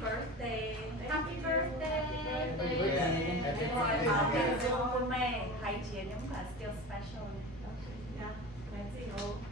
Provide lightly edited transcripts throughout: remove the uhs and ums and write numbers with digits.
birthday. Happy birthday. Happy birthday. Mình dùng của mẹ hay chia những khoản still special. Yeah, let's see. Okay.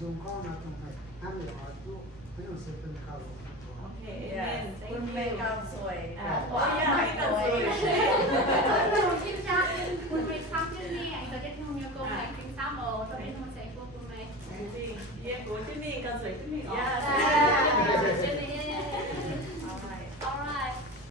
dùng con là cũng phải ăn để họ chú thấy nó sẽเป็นข้าว Okay, yes. Thank you. Make out soy. Oh, yeah, make out soy.